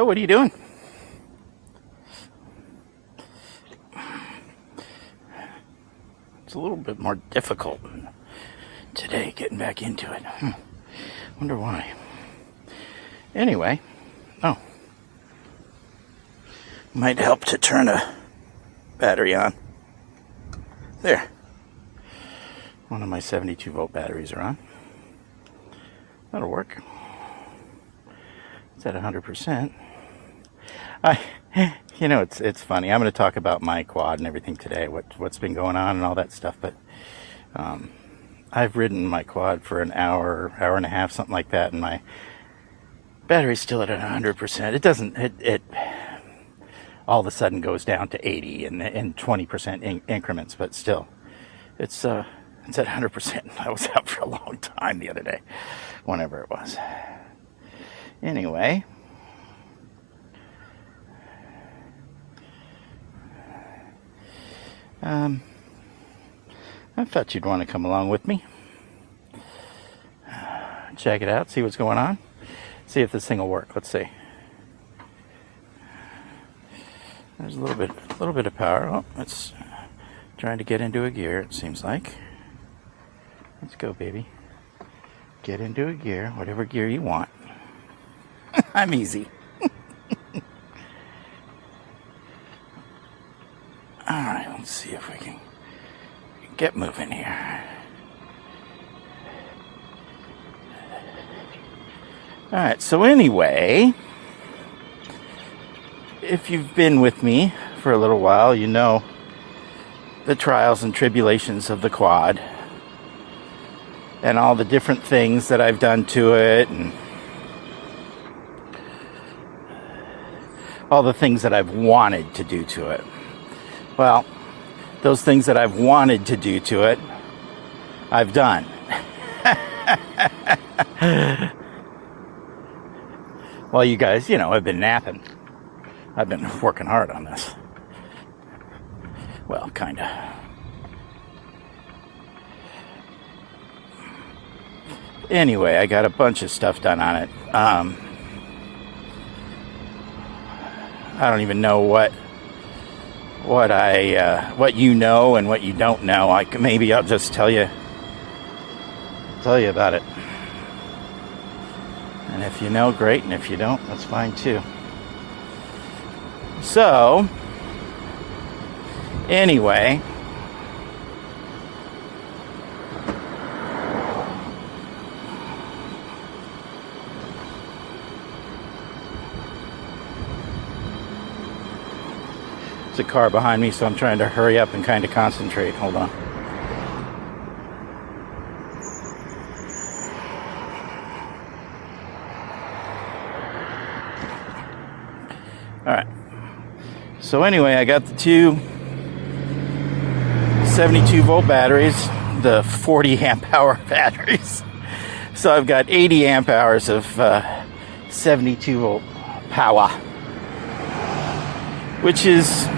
So what are you doing? It's a little bit more difficult today getting back into it. Wonder why. Anyway, might help to turn a battery on. There. One of my 72 volt batteries are on. That'll work. It's at 100%. It's funny. I'm going to talk about my quad and everything today, what's been going on and all that stuff, but I've ridden my quad for an hour and a half, something like that, and my battery's still at 100%. It doesn't, it all of a sudden goes down to 80 in 20% increments, but still, it's at 100%. I was out for a long time the other day, whenever it was. Anyway, I thought you'd want to come along with me. Check it out, see what's going on. See if this thing will work. Let's see. There's a little bit of power. Oh, it's trying to get into a gear, it seems like. Let's go, baby. Get into a gear, whatever gear you want. I'm easy. Alright, let's see if we can get moving here. Alright, so anyway, if you've been with me for a little while, you know the trials and tribulations of the quad and all the different things that I've done to it and all the things that I've wanted to do to it. Well, those things that I've wanted to do to it, I've done. Well, you guys, I've been napping. I've been working hard on this. Well, kinda. Anyway, I got a bunch of stuff done on it. I don't even know what you know and what you don't know. Maybe I'll just tell you about it. And if you know, great, and if you don't, that's fine too. So, anyway, there's a car behind me, so I'm trying to hurry up and kind of concentrate. Hold on. Alright, so anyway, I got the two 72 volt batteries, the 40 amp hour batteries. So I've got 80 amp hours of 72 volt power, which is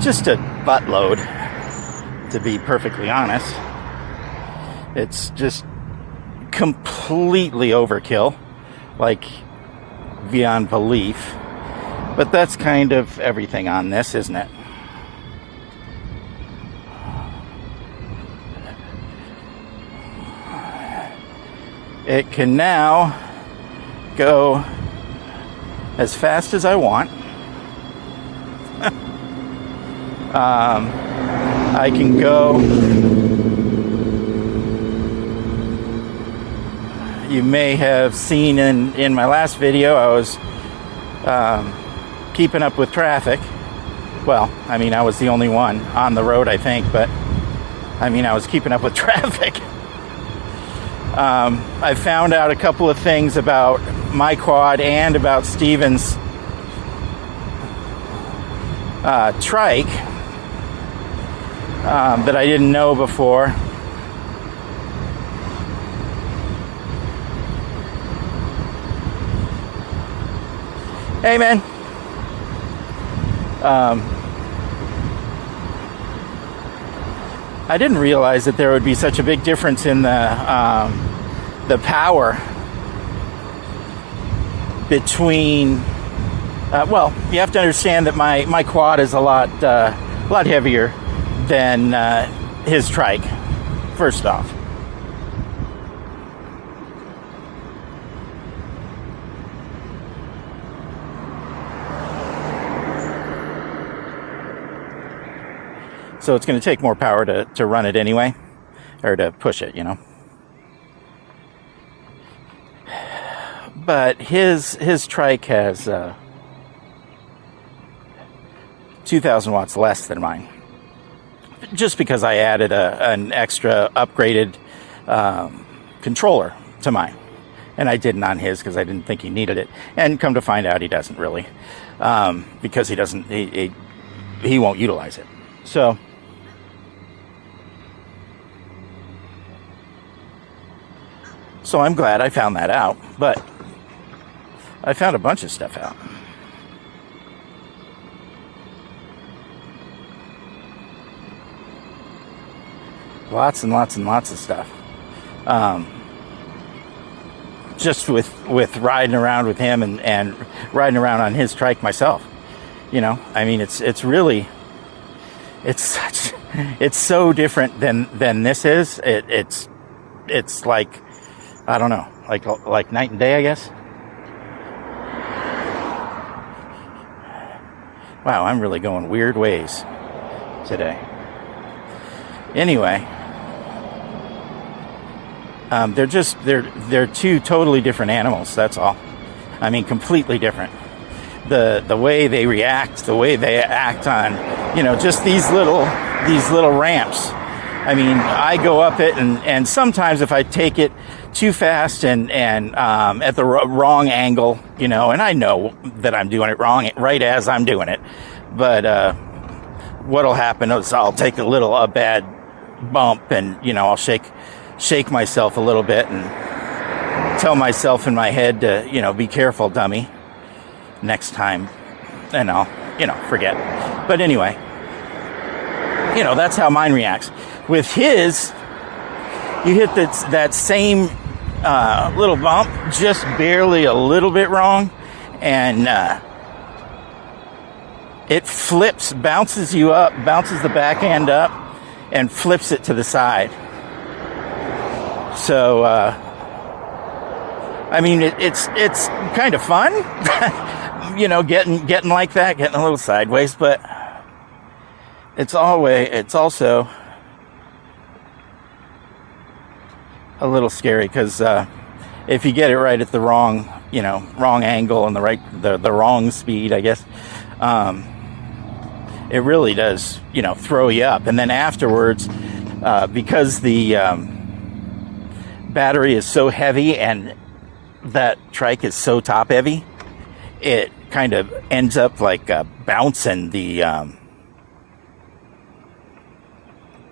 just a buttload, to be perfectly honest. It's just completely overkill, like beyond belief. But that's kind of everything on this, isn't it? It can now go as fast as I want. I can go. You may have seen in my last video, I was keeping up with traffic. Well, I mean, I was the only one on the road, I think, but I mean, I was keeping up with traffic. I found out a couple of things about my quad and about Steven's trike that I didn't know before. Hey, man. I didn't realize that there would be such a big difference in the power between. Well, you have to understand that my quad is a lot heavier than his trike. First off. So it's going to take more power to run it anyway, or to push it, you know. But his trike has 2,000 watts less than mine, just because I added an extra upgraded controller to mine, and I didn't on his because I didn't think he needed it. And come to find out, he doesn't really, because he won't utilize it. So I'm glad I found that out, but I found a bunch of stuff out. Lots and lots and lots of stuff. Just with riding around with him and riding around on his trike myself. You know, I mean, it's so different than this is. It's like, I don't know, like night and day, I guess. Wow, I'm really going weird ways today. Anyway, they're two totally different animals. That's all. I mean, completely different. The way they react, the way they act on, you know, just these little ramps. I mean, I go up it, and sometimes if I take it too fast and at the wrong angle, you know, and I know that I'm doing it wrong right as I'm doing it, but what'll happen is I'll take a bad bump, and you know, I'll shake myself a little bit and tell myself in my head to, you know, be careful, dummy, next time, and I'll, you know, forget. But anyway, you know, that's how mine reacts. With his, you hit that same little bump, just barely a little bit wrong, and it flips, bounces you up, bounces the back end up, and flips it to the side. So, I mean, it's kind of fun, you know, getting like that, getting a little sideways, but it's also a little scary, because if you get it right at the wrong angle and the wrong speed, I guess, it really does, you know, throw you up. And then afterwards, because the battery is so heavy and that trike is so top heavy, it kind of ends up like bouncing the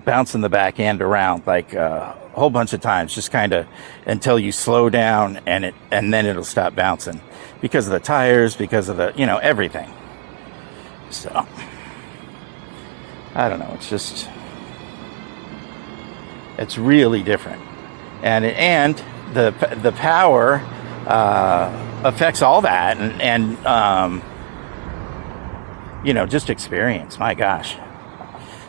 back end around like a whole bunch of times, just kind of until you slow down, and then it'll stop bouncing because of the tires, because of the, you know, everything. So I don't know, it's really different, and the power affects all that, and you know, just experience, my gosh.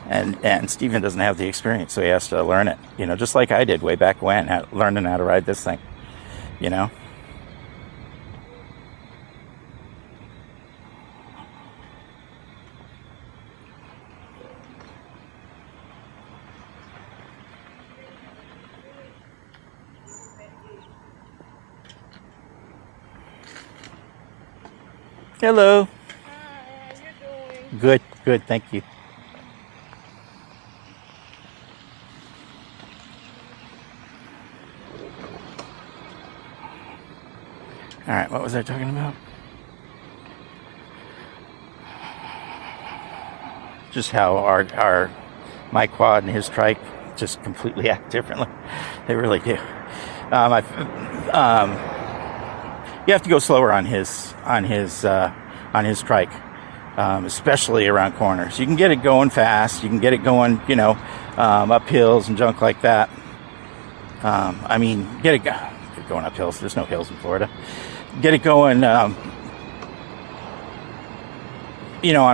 And Steven doesn't have the experience, so he has to learn it, you know, just like I did way back when, learning how to ride this thing, you know. Hello. Hi, how you doing? Good, thank you. All right, what was I talking about? Just how my quad and his trike just completely act differently. They really do. You have to go slower on his trike, especially around corners. You can get it going fast. You can get it going, you know, up hills and junk like that. I mean, get it going up hills. There's no hills in Florida. get it going, on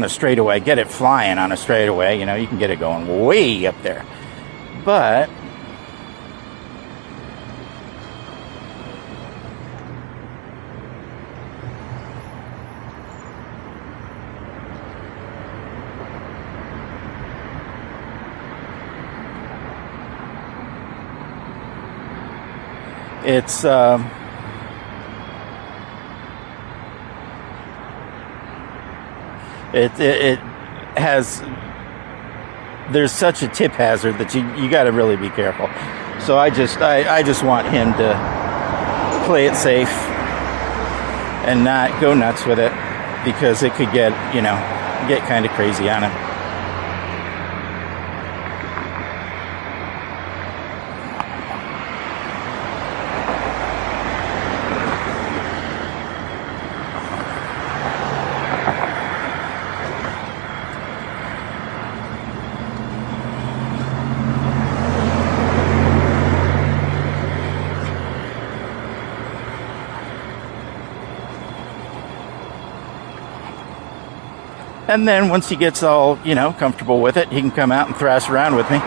a straightaway, get it flying on a straightaway. You can get it going way up there. But it's it has, there's such a tip hazard that you got to really be careful. So I just want him to play it safe and not go nuts with it, because it could get kind of crazy on him. And then once he gets all, comfortable with it, he can come out and thrash around with me.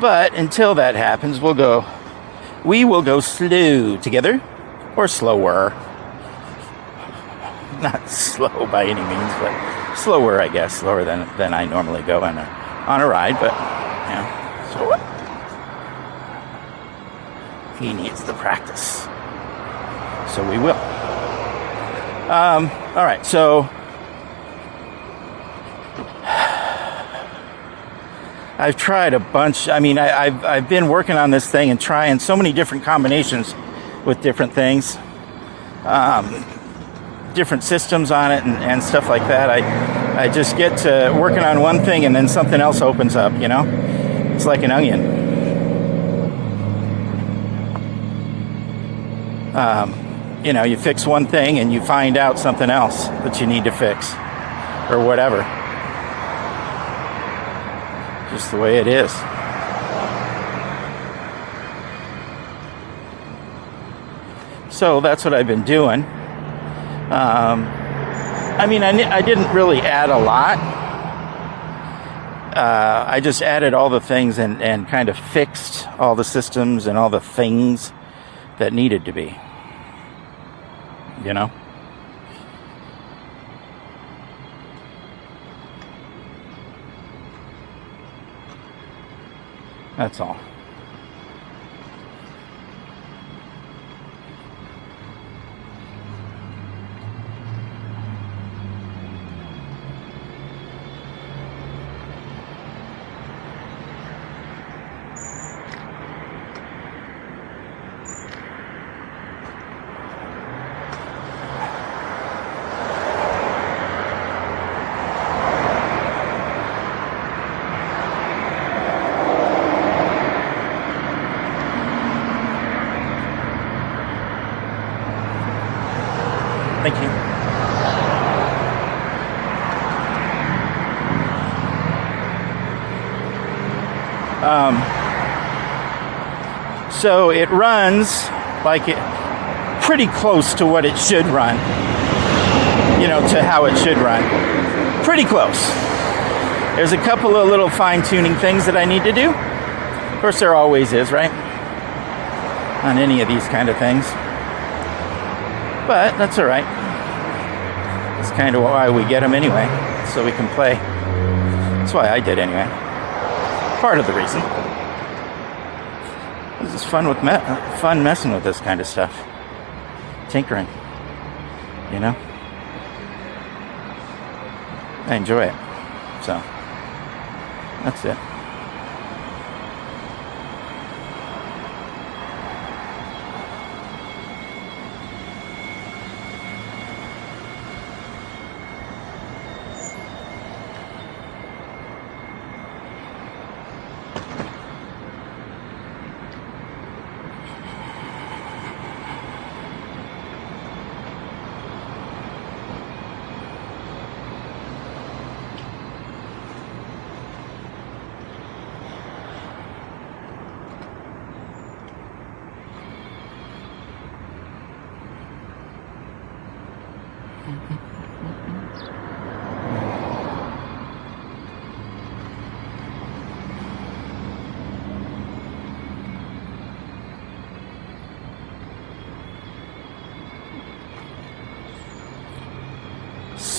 But until that happens, we will go slow together, or slower. Not slow by any means, but slower, I guess, slower than I normally go on a ride, but, so he needs the practice. So we will. All right, so I've tried a bunch. I've been working on this thing and trying so many different combinations with different things, different systems on it and stuff like that. I just get to working on one thing and then something else opens up, It's like an onion. You fix one thing and you find out something else that you need to fix or whatever. Just the way it is. So that's what I've been doing. I didn't really add a lot. I just added all the things and kind of fixed all the systems and all the things that needed to be. That's all. Thank you. So it runs like it pretty close to what it should run, to how it should run. Pretty close. There's a couple of little fine-tuning things that I need to do. Of course, there always is, right? On any of these kind of things. But that's all right. That's kind of why we get them anyway, so we can play. That's why I did anyway. Part of the reason. This is fun fun messing with this kind of stuff. Tinkering. I enjoy it. So, that's it.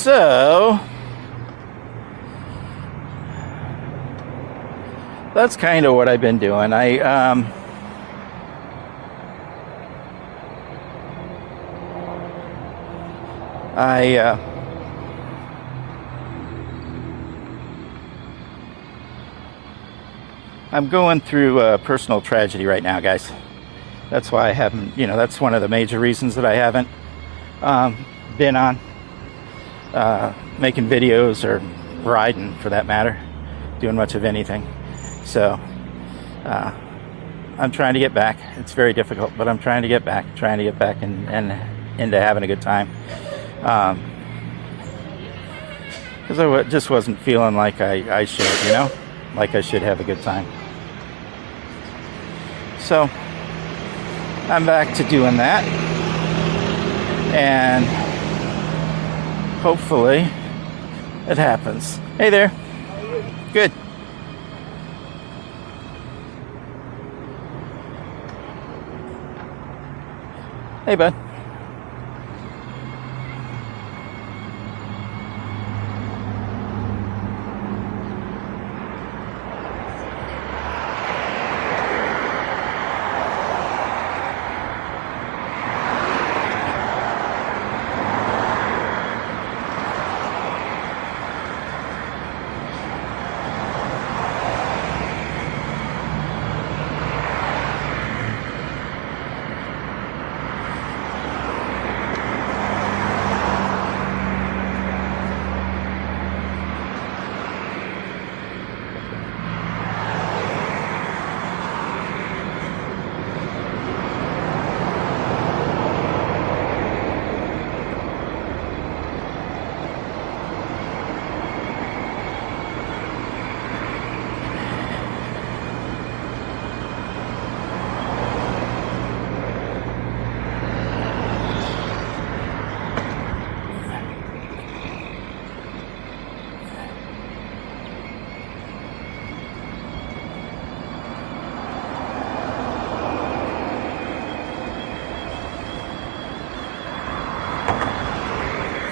So that's kind of what I've been doing. I'm going through personal tragedy right now, guys. That's why I haven't, that's one of the major reasons that I haven't been on making videos or riding, for that matter, doing much of anything. So I'm trying to get back. It's very difficult, but I'm trying to get back, and into having a good time. Because I just wasn't feeling like I should, like I should have a good time. So I'm back to doing that, and hopefully it happens. Hey there. Good. Hey, bud.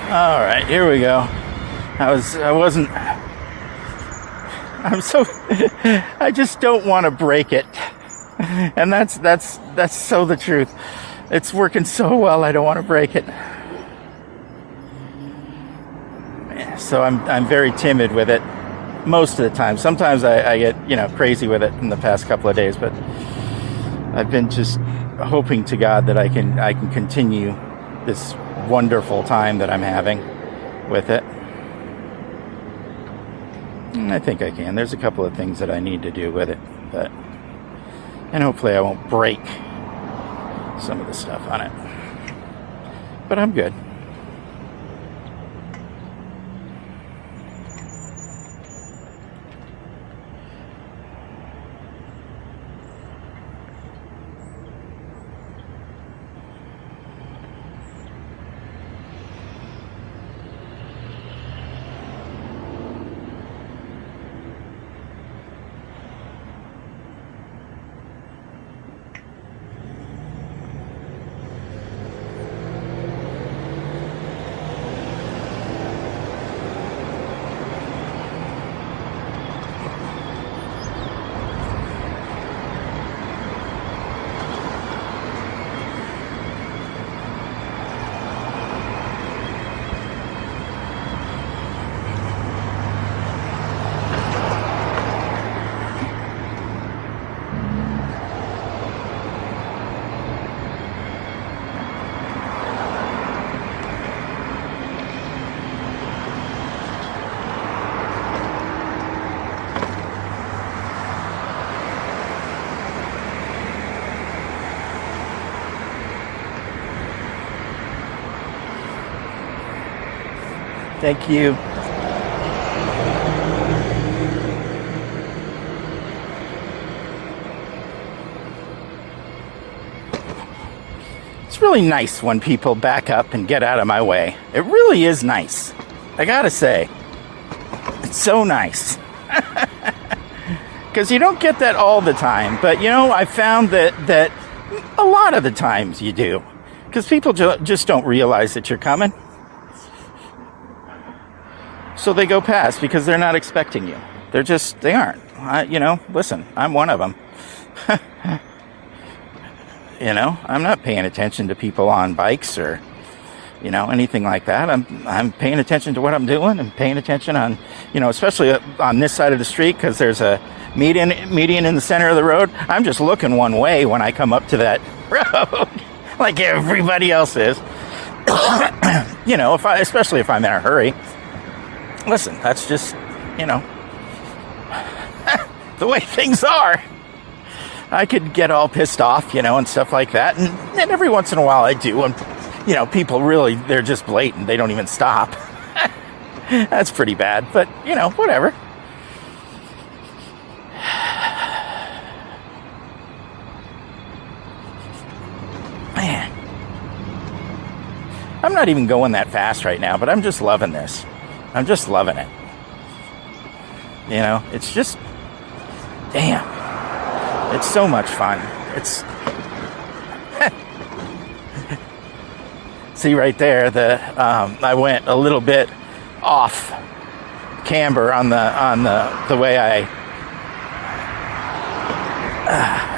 All right, here we go. I just don't want to break it. And that's so the truth. It's working so well, I don't want to break it. So I'm very timid with it most of the time. Sometimes I get, crazy with it in the past couple of days, but I've been just hoping to God that I can continue this wonderful time that I'm having with it. And I think I can. There's a couple of things that I need to do with it, and hopefully I won't break some of the stuff on it. But I'm good. Thank you. It's really nice when people back up and get out of my way. It really is nice. I gotta say. It's so nice. Because you don't get that all the time. But, I found that a lot of the times you do. Because people just don't realize that you're coming. So they go past because they're not expecting you. They aren't. Listen, I'm one of them. I'm not paying attention to people on bikes or, anything like that. I'm paying attention to what I'm doing and paying attention on, especially on this side of the street because there's a median in the center of the road. I'm just looking one way when I come up to that road, like everybody else is. Especially if I'm in a hurry. Listen, that's just, the way things are. I could get all pissed off, and stuff like that. And every once in a while I do. And, people really, they're just blatant. They don't even stop. That's pretty bad. But, whatever. Man. I'm not even going that fast right now, but I'm just loving this. I'm just loving it. It's just, damn. It's so much fun. See right there, I went a little bit off camber on the way I,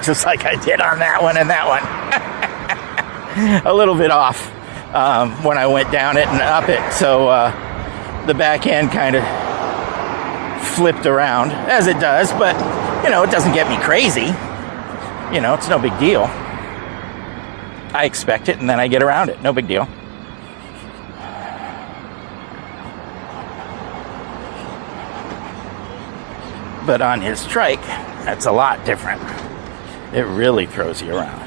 just like I did on that one and that one. A little bit off when I went down it and up it. So the back end kind of flipped around, as it does, but, it doesn't get me crazy. It's no big deal. I expect it, and then I get around it. No big deal. But on his trike, that's a lot different. It really throws you around.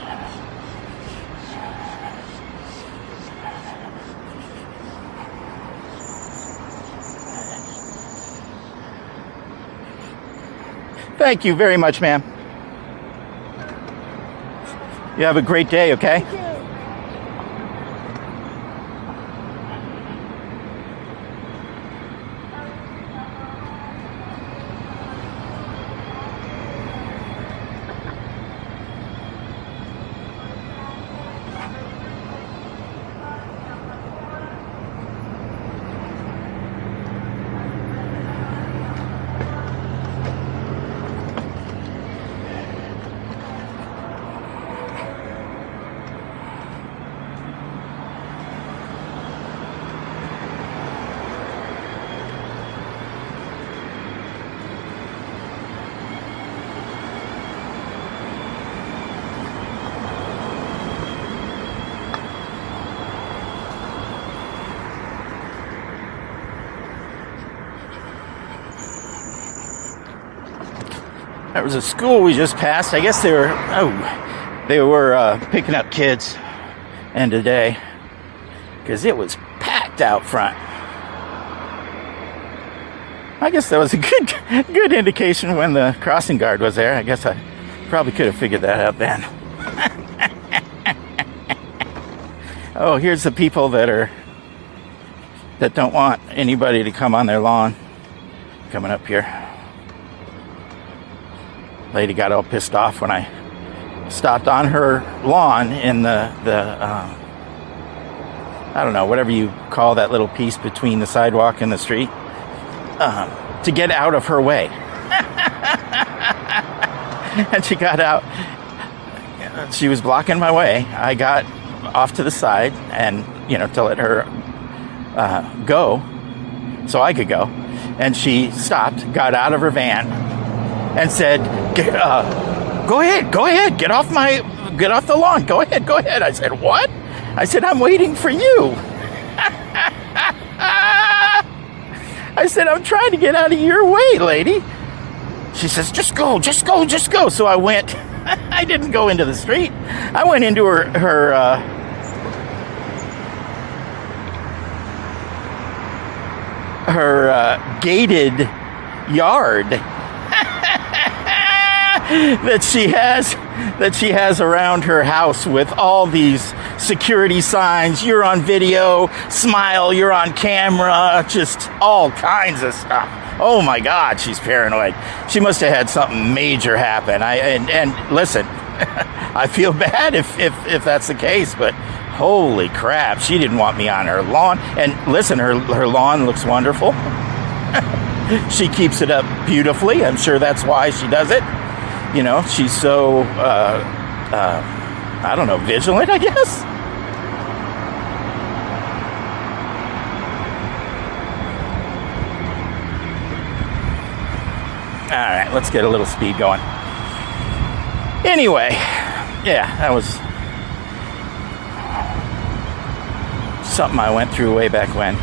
Thank you very much, ma'am. You have a great day, okay? There was a school we just passed. I guess they were picking up kids end of day because it was packed out front. I guess that was a good indication when the crossing guard was there. I guess I probably could have figured that out then. Oh, here's the people that don't want anybody to come on their lawn. Coming up here. Lady got all pissed off when I stopped on her lawn in the I don't know, whatever you call that little piece between the sidewalk and the street, to get out of her way. And she got out. She was blocking my way. I got off to the side and, to let her go so I could go. And she stopped, got out of her van, and said, go ahead, get off the lawn, go ahead. I said, what? I said, I'm waiting for you. I said, I'm trying to get out of your way, lady. She says, just go. So I went. I didn't go into the street. I went into her gated yard that she has around her house with all these security signs. You're on video, smile, you're on camera, just all kinds of stuff. Oh my God, she's paranoid. She must have had something major happen. And listen, I feel bad if that's the case, but holy crap, she didn't want me on her lawn. And listen, her lawn looks wonderful. she keeps it up beautifully. I'm sure that's why she does it. You know, she's so, I don't know, vigilant, I guess. All right, let's get a little speed going. Anyway, yeah, that was something I went through way back when.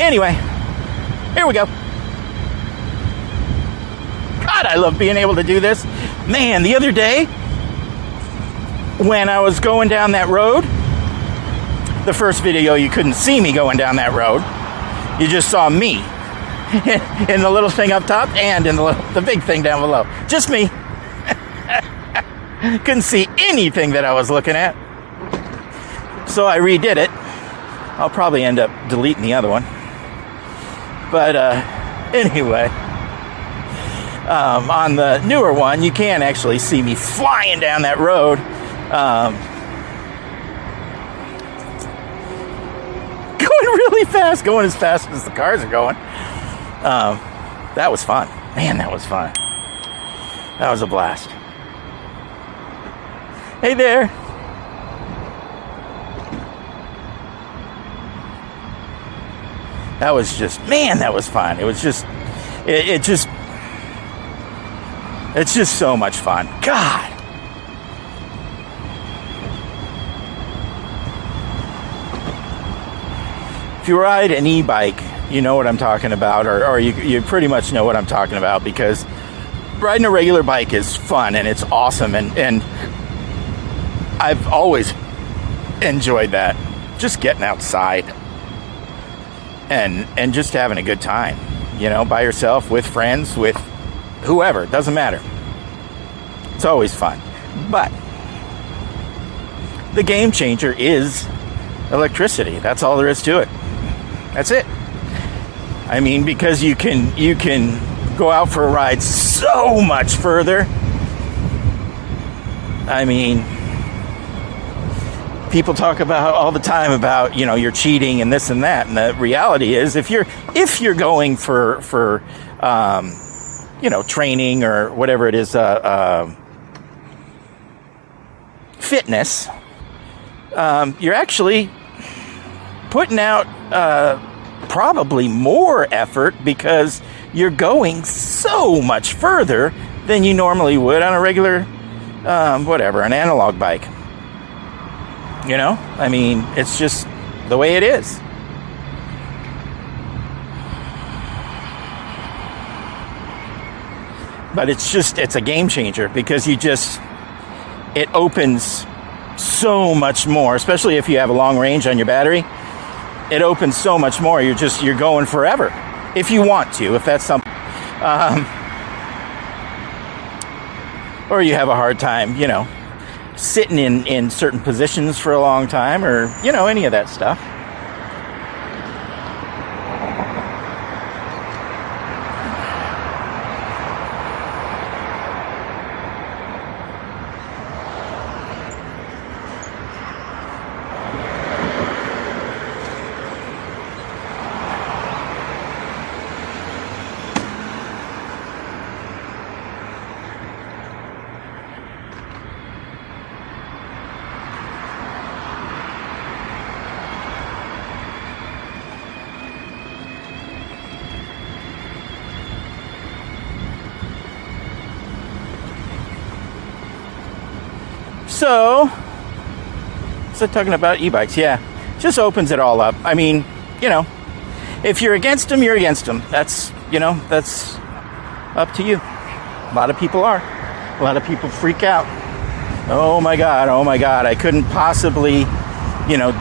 Anyway, here we go. God, I love being able to do this. Man, the other day, when I was going down that road, the first video, you couldn't see me going down that road. You just saw me in the little thing up top and in the big thing down below. Just me. Couldn't see anything that I was looking at. So I redid it. I'll probably end up deleting the other one. But anyway, on the newer one, you can actually see me flying down that road. Going really fast, going as fast as the cars are going. That was fun. Man, that was fun. That was a blast. Hey there. That was just, man, that was fun. It was just, it's just so much fun. God. If you ride an e-bike, you know what I'm talking about, or you pretty much know what I'm talking about, because riding a regular bike is fun and it's awesome, and I've always enjoyed that. Just getting outside and just having a good time, you know, by yourself, with friends, with whoever, it doesn't matter. It's always fun. But the game changer is electricity. That's all there is to it. That's it. I mean, because you can go out for a ride so much further. I mean, people talk about all the time about, you know, you're cheating and this and that, and the reality is, if you're going for you know, training or whatever it is, fitness, you're actually putting out probably more effort, because you're going so much further than you normally would on a regular, an analog bike. You know, I mean, it's just the way it is. But it's a game changer, because it opens so much more, especially if you have a long range on your battery. It opens so much more. You're going forever, if you want to, if that's something, or you have a hard time, you know, sitting in certain positions for a long time, or, you know, any of that stuff. So talking about e-bikes, yeah, just opens it all up. I mean, you know, if you're against them, you're against them. That's, you know, that's up to you. A lot of people are. A lot of people freak out. Oh my God, I couldn't possibly, you know,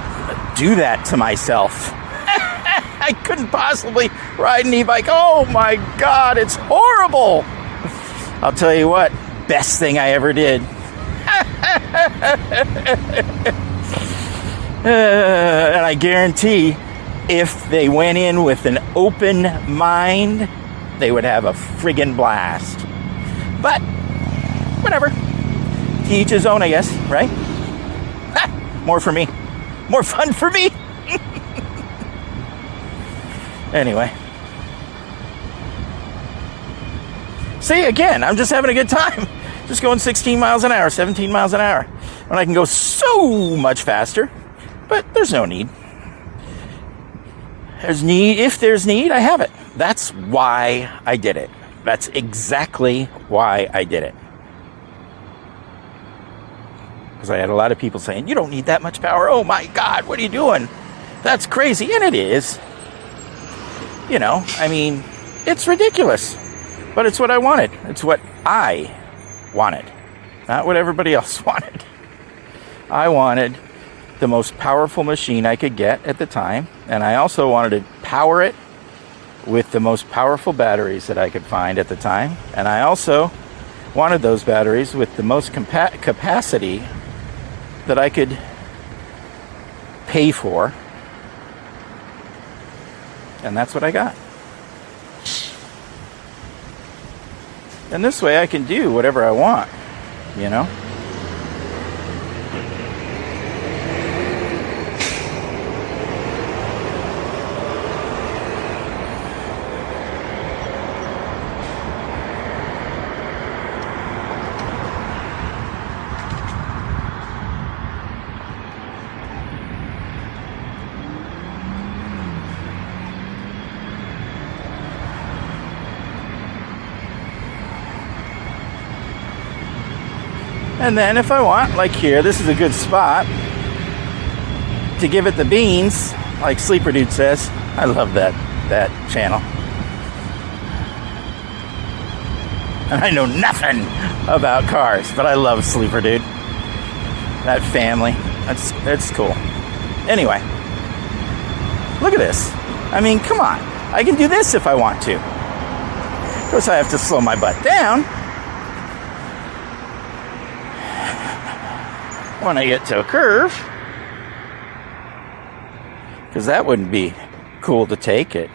do that to myself. I couldn't possibly ride an e-bike. Oh my God, it's horrible. I'll tell you what, best thing I ever did. And I guarantee, if they went in with an open mind, they would have a friggin' blast. But whatever, to each his own, I guess, right? More for me, more fun for me. Anyway, See, again, I'm just having a good time. Just going 16 miles an hour, 17 miles an hour. When I can go so much faster, but there's no need. There's need. If there's need, I have it. That's why I did it. That's exactly why I did it. Because I had a lot of people saying, you don't need that much power. Oh my God, what are you doing? That's crazy. And it is. You know, I mean, it's ridiculous. But it's what I wanted. It's what I wanted. Not what everybody else wanted. I wanted the most powerful machine I could get at the time. And I also wanted to power it with the most powerful batteries that I could find at the time. And I also wanted those batteries with the most capacity that I could pay for. And that's what I got. And this way I can do whatever I want, you know? And then if I want, like here, this is a good spot to give it the beans, like Sleeper Dude says. I love that channel. And I know nothing about cars, but I love Sleeper Dude. That family, that's cool. Anyway, look at this. I mean, come on. I can do this if I want to. Of course, I have to slow my butt down when I get to a curve, because that wouldn't be cool to take at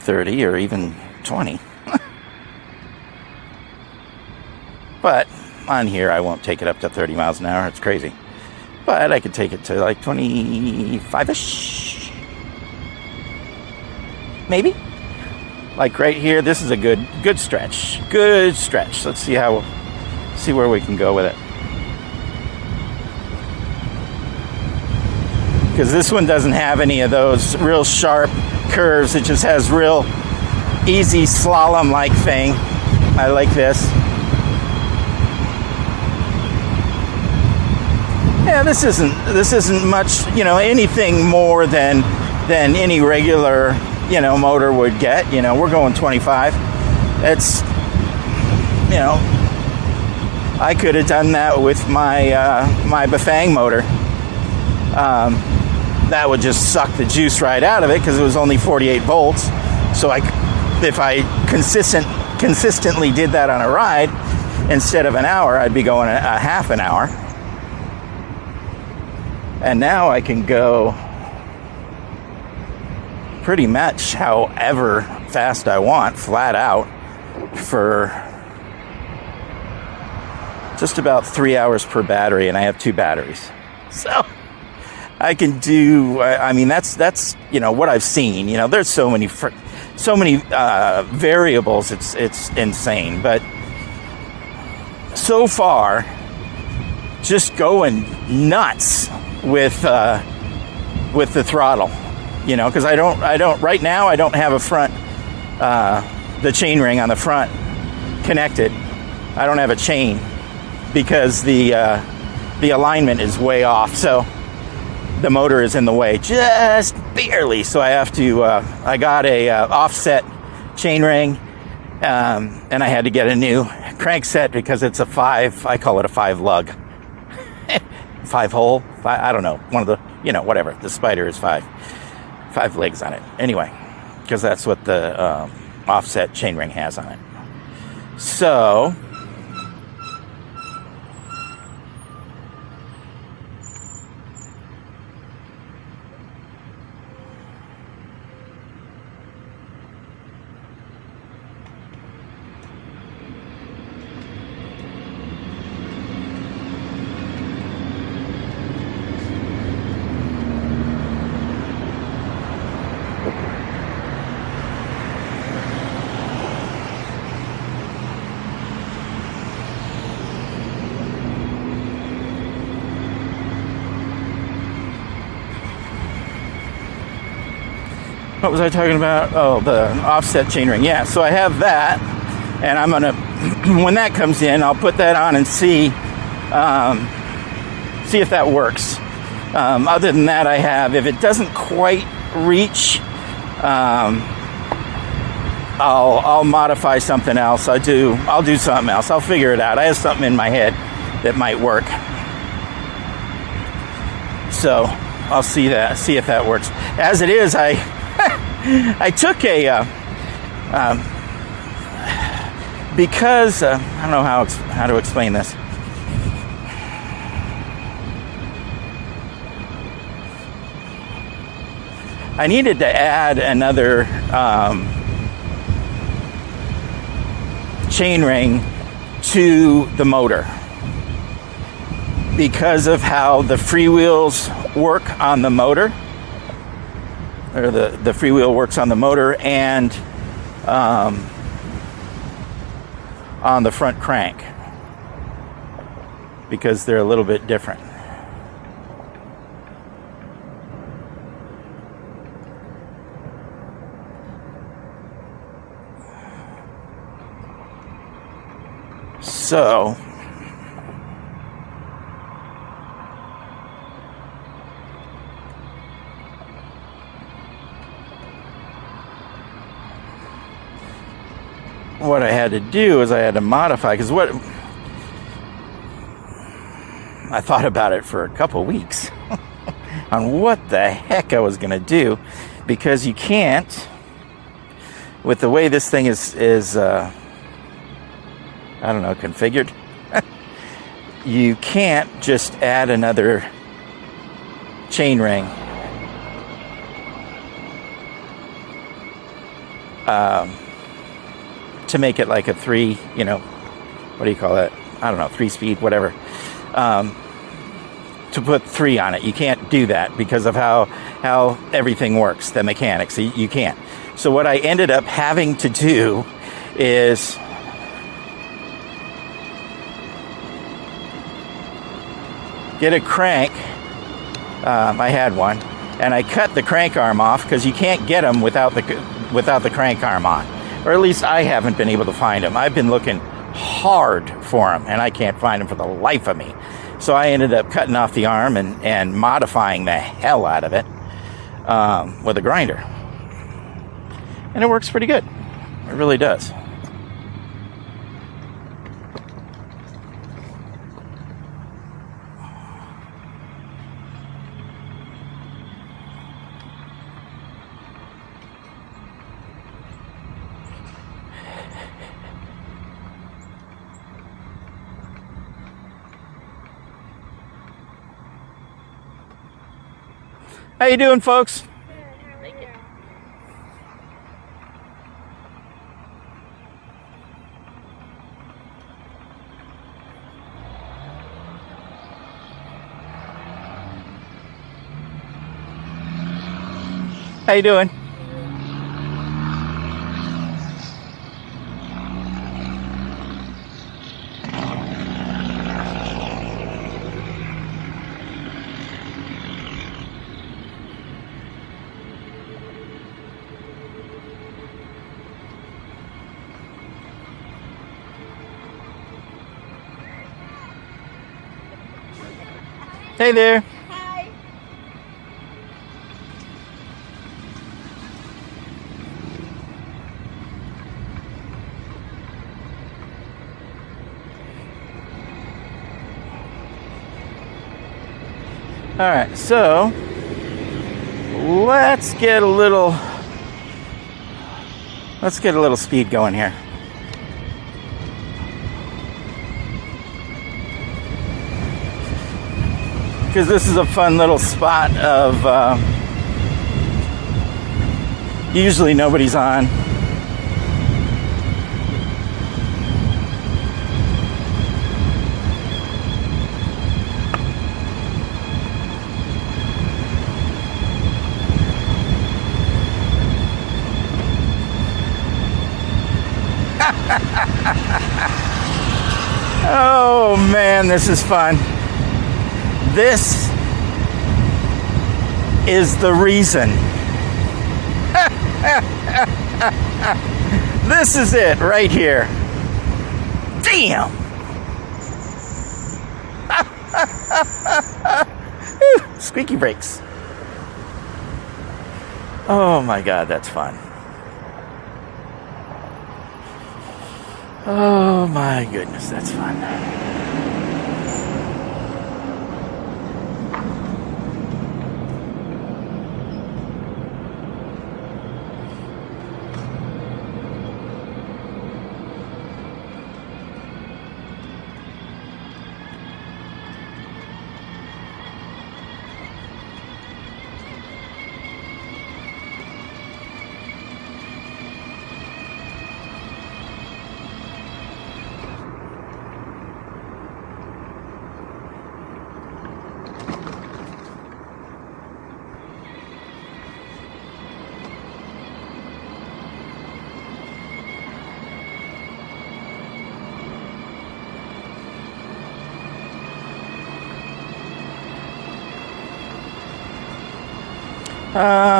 30 or even 20. But on here I won't take it up to 30 miles an hour. It's crazy. But I could take it to like 25-ish, maybe. Like right here, this is a good stretch. Good stretch. Let's see where we can go with it. Because this one doesn't have any of those real sharp curves. It just has real easy slalom-like thing. I like this. Yeah, this isn't much, you know, anything more than any regular, you know, motor would get. You know, we're going 25. It's, you know, I could have done that with my my Bafang motor. That would just suck the juice right out of it because it was only 48 volts. So if I consistently did that on a ride, instead of an hour, I'd be going a half an hour. And now I can go pretty much however fast I want, flat out, for just about 3 hours per battery, and I have 2 batteries. So I can do, I mean, that's you know, what I've seen. You know, there's so many variables, it's insane. But so far, just going nuts with the throttle, you know, because I don't right now I don't have a front, the chain ring on the front connected. I don't have a chain because the alignment is way off, so the motor is in the way just barely. So I have to I got a offset chain ring, and I had to get a new crank set because it's a 5, I call it a 5 lug. 5 hole, I don't know, one of the, you know, whatever, the Spider is 5 legs on it. Anyway, because that's what the offset chain ring has on it. So What was I talking about? Oh, the offset chainring. Yeah, so I have that, and I'm gonna, when that comes in, I'll put that on and see if that works. Other than that, I have, if it doesn't quite reach, I'll modify something else. I'll do something else. I'll figure it out. I have something in my head that might work. So I'll see if that works. As it is, I took a because I don't know how to explain this. I needed to add another chainring to the motor because of how the freewheels work on the motor, or the freewheel works on the motor and on the front crank, because they're a little bit different. So what I had to do is I had to modify, because what I thought about it for a couple weeks on what the heck I was going to do, because you can't, with the way this thing is I don't know, configured. You can't just add another chainring to make it like a 3, what do you call that? I don't know, 3-speed, whatever. To put 3 on it. You can't do that because of how everything works, the mechanics. You can't. So what I ended up having to do is get a crank. I had one, and I cut the crank arm off because you can't get them without the crank arm on, or at least I haven't been able to find them. I've been looking hard for them, and I can't find them for the life of me. So I ended up cutting off the arm and modifying the hell out of it with a grinder, and it works pretty good. It really does. How you doing, folks? How you doing? Hey there. Hi. All right, so let's get a little speed going here. Because this is a fun little spot of usually nobody's on. Oh man, this is fun. This is the reason This is it right here. Damn. Squeaky brakes. Oh my God, that's fun. Oh my goodness, that's fun.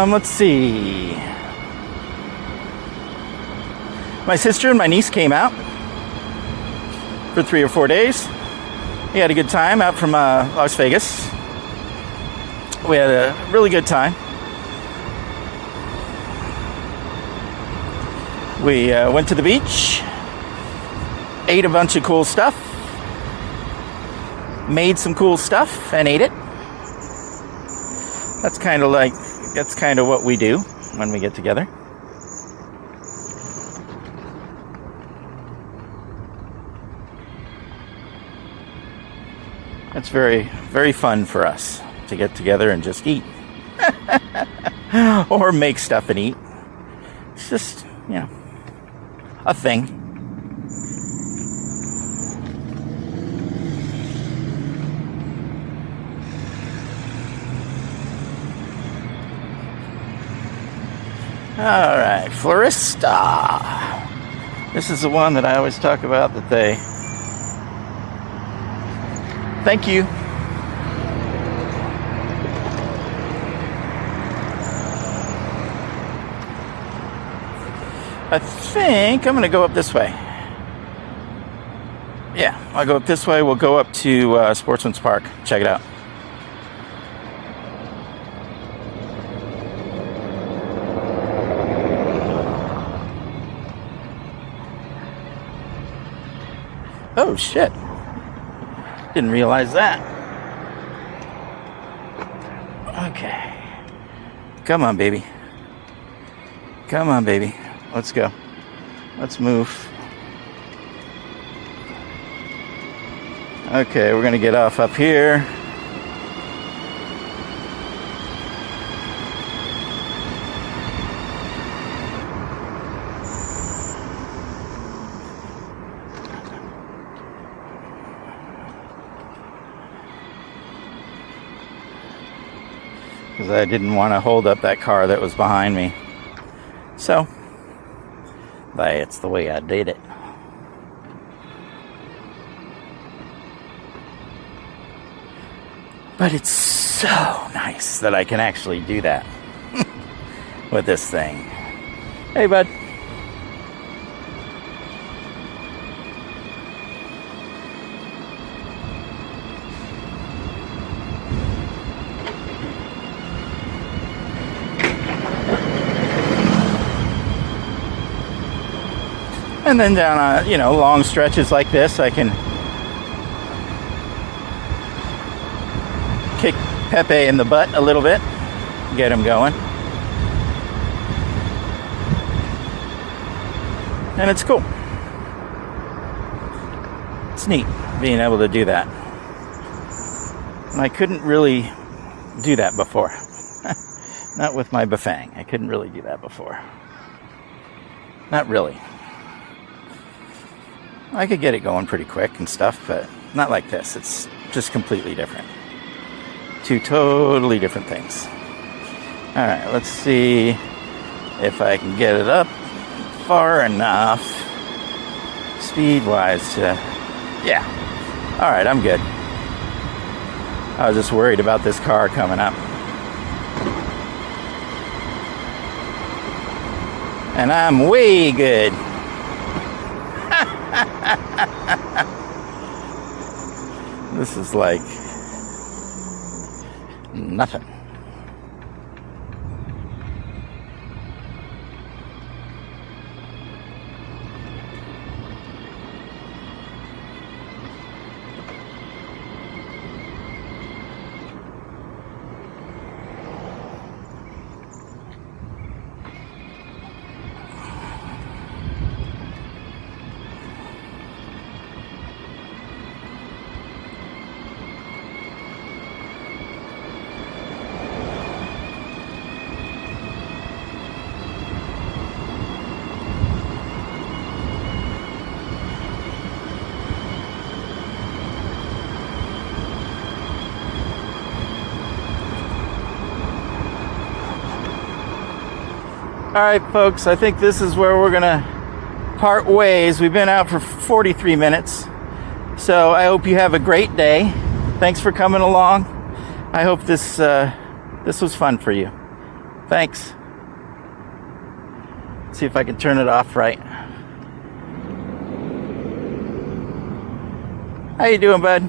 Let's see. My sister and my niece came out for 3 or 4 days. We had a good time out from Las Vegas. We had a really good time. We went to the beach, ate a bunch of cool stuff, made some cool stuff, and ate it. That's kind of what we do when we get together. It's very, very fun for us to get together and just eat. Or make stuff and eat. It's just, a thing. All right, Florista. This is the one that I always talk about that they... Thank you. I think I'm going to go up this way. Yeah, I'll go up this way. We'll go up to Sportsman's Park. Check it out. Oh, shit. Didn't realize that. Okay. Come on, baby. Come on, baby. Let's go. Let's move. Okay, we're going to get off up here. Because I didn't want to hold up that car that was behind me. So, it's the way I did it. But it's so nice that I can actually do that with this thing. Hey, bud. And then down on, long stretches like this, I can kick Pepe in the butt a little bit, get him going. And it's cool. It's neat being able to do that. And I couldn't really do that before. Not with my Bafang. I couldn't really do that before. Not really. I could get it going pretty quick and stuff, but not like this. It's just completely different. Two totally different things. All right, let's see if I can get it up far enough speed-wise to... Yeah. All right, I'm good. I was just worried about this car coming up. And I'm way good. This is like nothing. All right, folks, I think this is where we're gonna part ways. We've been out for 43 minutes, so I hope you have a great day. Thanks for coming along. I hope this was fun for you. Thanks. See if I can turn it off right. How you doing, bud?